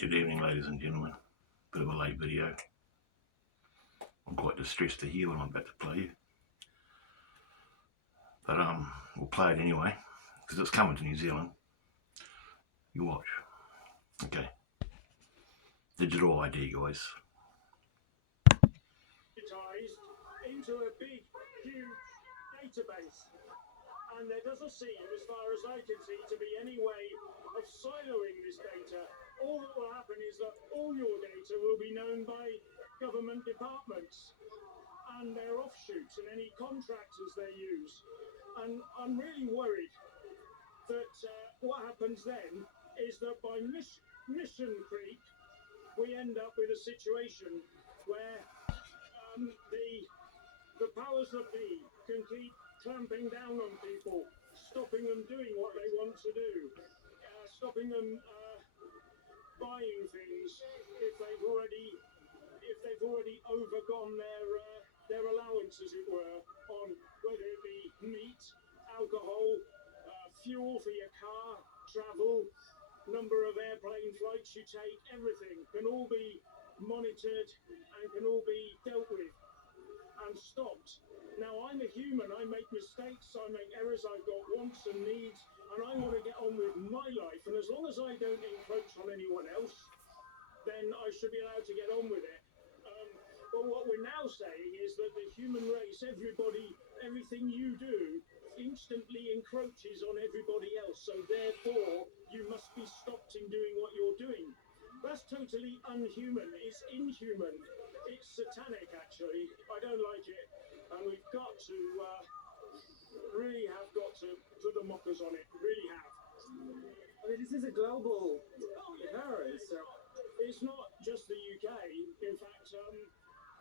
Good evening, ladies and gentlemen. Bit of a late video. I'm quite distressed to hear what I'm about to play you. But we'll play it anyway, because it's coming to New Zealand. You watch. Okay. Digital ID, guys. Into a big, huge database. And there doesn't seem, as far as I can see, to be any way of siloing this data. All that will happen is that all your data will be known by government departments and their offshoots and any contractors they use. And I'm really worried that what happens then is that by mission creep, we end up with a situation where the powers that be can keep clamping down on people, stopping them doing what they want to do, stopping them buying things if they've already overgone their allowance, as it were, on whether it be meat, alcohol, fuel for your car, travel, number of airplane flights you take, everything can all be monitored and can all be dealt with and stopped. Now, I'm a human, I make mistakes, I make errors, I've got wants and needs, and I want to get on with my life, and as long as I don't encroach on anyone else, then I should be allowed to get on with it. But what we're now saying is that the human race, everybody, everything you do, instantly encroaches on everybody else, so therefore you must be stopped in doing what you're doing. That's totally unhuman, it's inhuman, it's satanic actually. I don't like it, and we've got to really have got to put the mockers on it, really have. I mean, this is a global occurrence. It's not just the UK. In fact,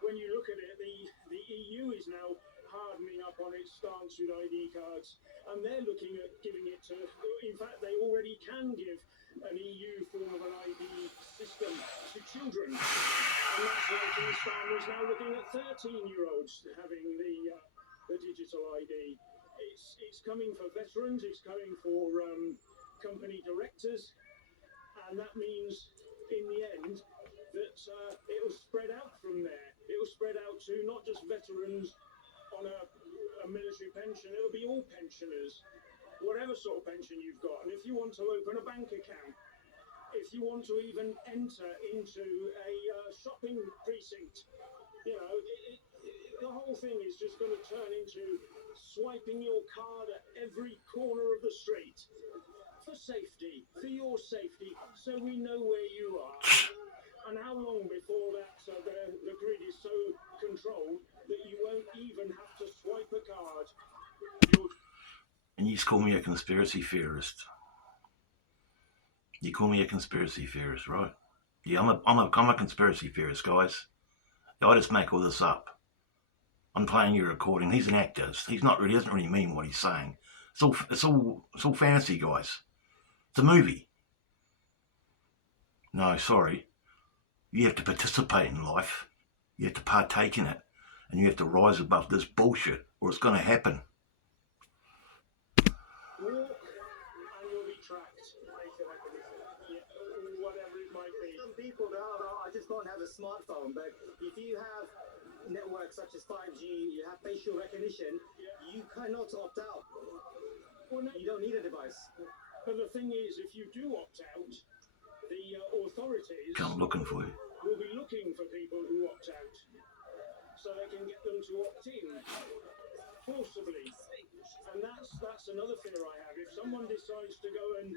when you look at it, the EU is now hardening up on its stance with ID cards, and they're looking at giving it to, in fact, they already can give an EU form of an ID system to children. And that's why King Starmer is now looking at 13-year-olds having the digital ID. It's coming for veterans, it's coming for company directors, and that means in the end that it will spread out from there. It will spread out to not just veterans on a military pension, it'll be all pensioners, whatever sort of pension you've got. And if you want to open a bank account, if you want to even enter into a shopping precinct, you know, the whole thing is just going to turn into swiping your card at every corner of the street for safety, for your safety, so we know where you are. And how long before that the grid is so controlled that you won't even have to swipe a card? And you just call me a conspiracy theorist. You call me a conspiracy theorist, right? Yeah, I'm a conspiracy theorist, guys. I just make all this up. I'm playing your recording. He's an actor. He doesn't really mean what he's saying. It's all fantasy, guys. It's a movie. No, sorry. You have to participate in life. You have to partake in it. And you have to rise above this bullshit, or it's going to happen. Walk and you'll be tracked. Whatever it might be. Some people go, oh, I just don't have a smartphone, but if you have networks such as 5G, you have facial recognition, you cannot opt out. Well, no, you don't need a device. But the thing is, if you do opt out, the authorities I'm looking for you. will be looking for people who opt out, so they can get them to opt in forcibly. And that's another fear I have. If someone decides to go and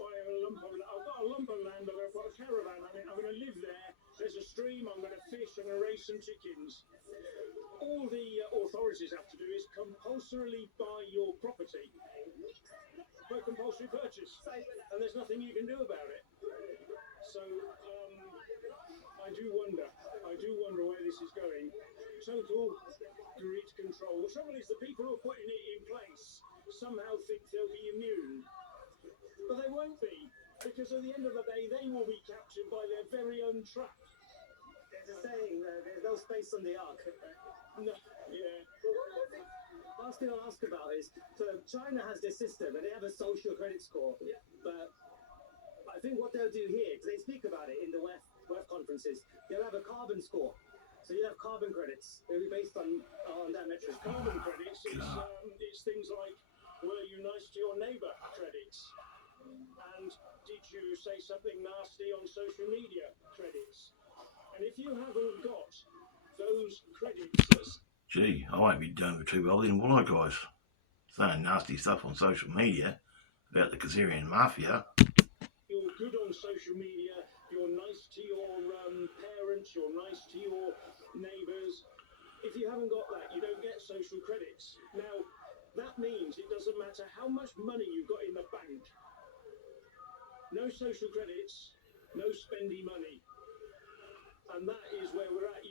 buy a lump of land, I've got a lump of land, I'm going to put a caravan on it, I'm going to live there, there's a stream, I'm going to fish, I'm going to raise some chickens. All the authorities have to do is compulsorily buy your property. By compulsory purchase. And there's nothing you can do about it. So, I do wonder where this is going. Total grid control. The trouble is, the people who are putting it in place somehow think they'll be immune. But they won't be, because at the end of the day, they will be captured by their very own trap. There's a saying, there's no space on the ark. No, yeah. Last thing I'll ask about is, so China has this system, and they have a social credit score, but I think what they'll do here, because they speak about it in differences. They'll have a carbon score. So you have carbon credits. It'll be based on that metric. Carbon credits, it's things like, were you nice to your neighbour credits? And did you say something nasty on social media credits? And if you haven't got those credits... Gee, I won't be doing too well then, will I, guys? Saying nasty stuff on social media about the Kazarian Mafia. You're good on social media, you're nice to your parents, you're nice to your neighbours. If you haven't got that, you don't get social credits. Now, that means it doesn't matter how much money you've got in the bank. No social credits, no spendy money. And that is where we're at.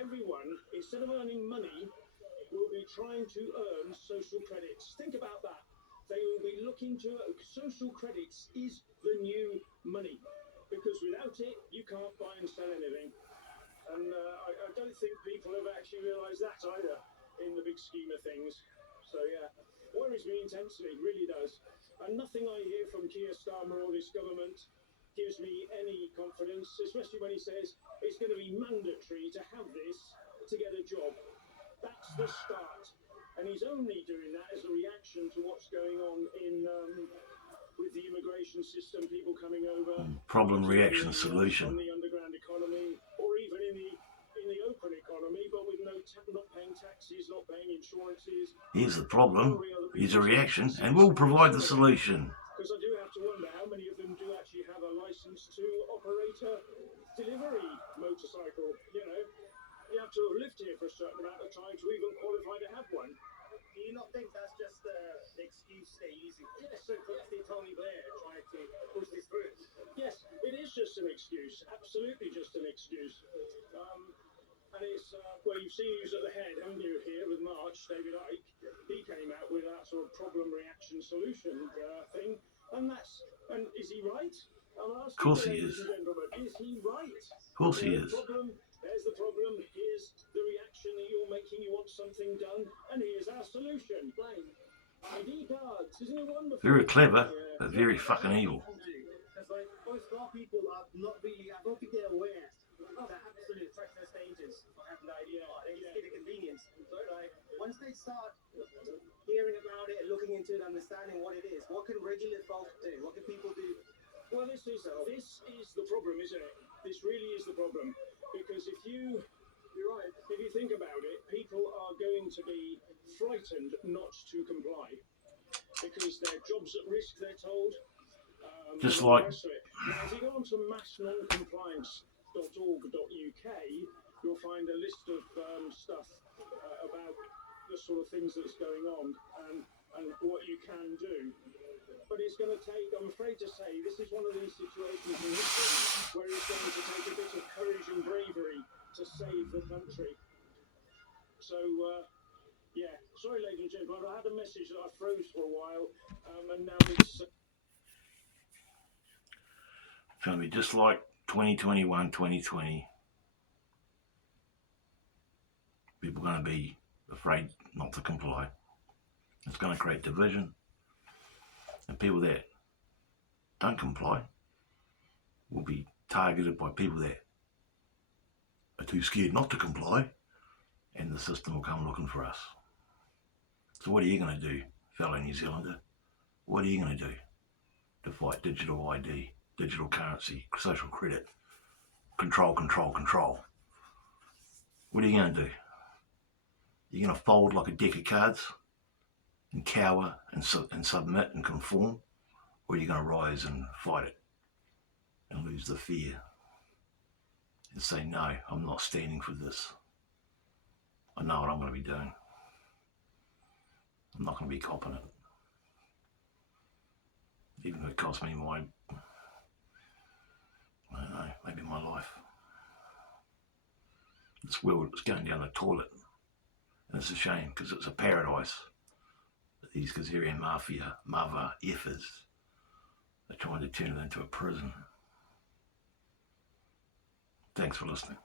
Everyone, instead of earning money, will be trying to earn social credits. Think about that. They will be looking to... Social credits is the new money. Because without it, you can't buy and sell anything. And I don't think people have actually realised that either in the big scheme of things. So yeah, worries me intensely, really does. And nothing I hear from Keir Starmer or this government gives me any confidence, especially when he says it's going to be mandatory to have this to get a job. That's the start. And he's only doing that as a reaction to what's going on in with the immigration system, people coming over. Problem, reaction, solution. On the underground economy, or even in the open economy, but with not paying taxes, not paying insurances. Here's the problem. Here's a reaction, and we'll provide the solution. Because I do have to wonder how many of them do actually have a license to operate a delivery motorcycle. You know, you have to have lived here for a certain amount of time to even qualify to have one. Do you not think that's just the excuse they're using? Yes, so the Tony Blair trying to push this through. Yes, it is just an excuse. Absolutely just an excuse. And it's, well, you've seen who's at the head, haven't you, here with March, David Icke. He came out with that sort of problem, reaction, solution thing. And is he right? I'm asking, of course he is. Is he right? Of course he is. There's the problem. Here's the reaction that you're making. You want something done, and here's our solution. Plain. ID cards, isn't it wonderful? Very clever, but very fucking evil. It's like most of our people are not really. I don't think they're aware of the absolute treacherous dangers of having the ID card. They just get a convenience. Like once they start hearing about it, looking into it, understanding what it is, what can regular folk do? What can people do? Well, this is the problem, isn't it? This really is the problem. Because if you think about it, people are going to be frightened not to comply because their job's at risk, they're told. Just like... Now, if you go on to massnoncompliance.org.uk, you'll find a list of stuff about the sort of things that's going on and what you can do. But it's going to take, I'm afraid to say, this is one of these situations in history where it's going to take a bit of courage and bravery to save the country. So, yeah, sorry, ladies and gentlemen, I had a message that I froze for a while, and now it's... It's going to be just like 2021, 2020. People are going to be afraid not to comply. It's going to create division. And people that don't comply will be targeted by people that are too scared not to comply, and the system will come looking for us. So what are you going to do, fellow New Zealander? What are you going to do to fight digital ID, digital currency, social credit, control? What are you going to do? You're going to fold like a deck of cards and cower and submit and conform, or are you going to rise and fight it and lose the fear and say, no, I'm not standing for this. I know what I'm going to be doing. I'm not going to be copping it. Even if it costs me my, I don't know, maybe my life. This world is going down the toilet. And it's a shame, because it's a paradise. These Kazarian Mafia, mother effers, are trying to turn it into a prison. Thanks for listening.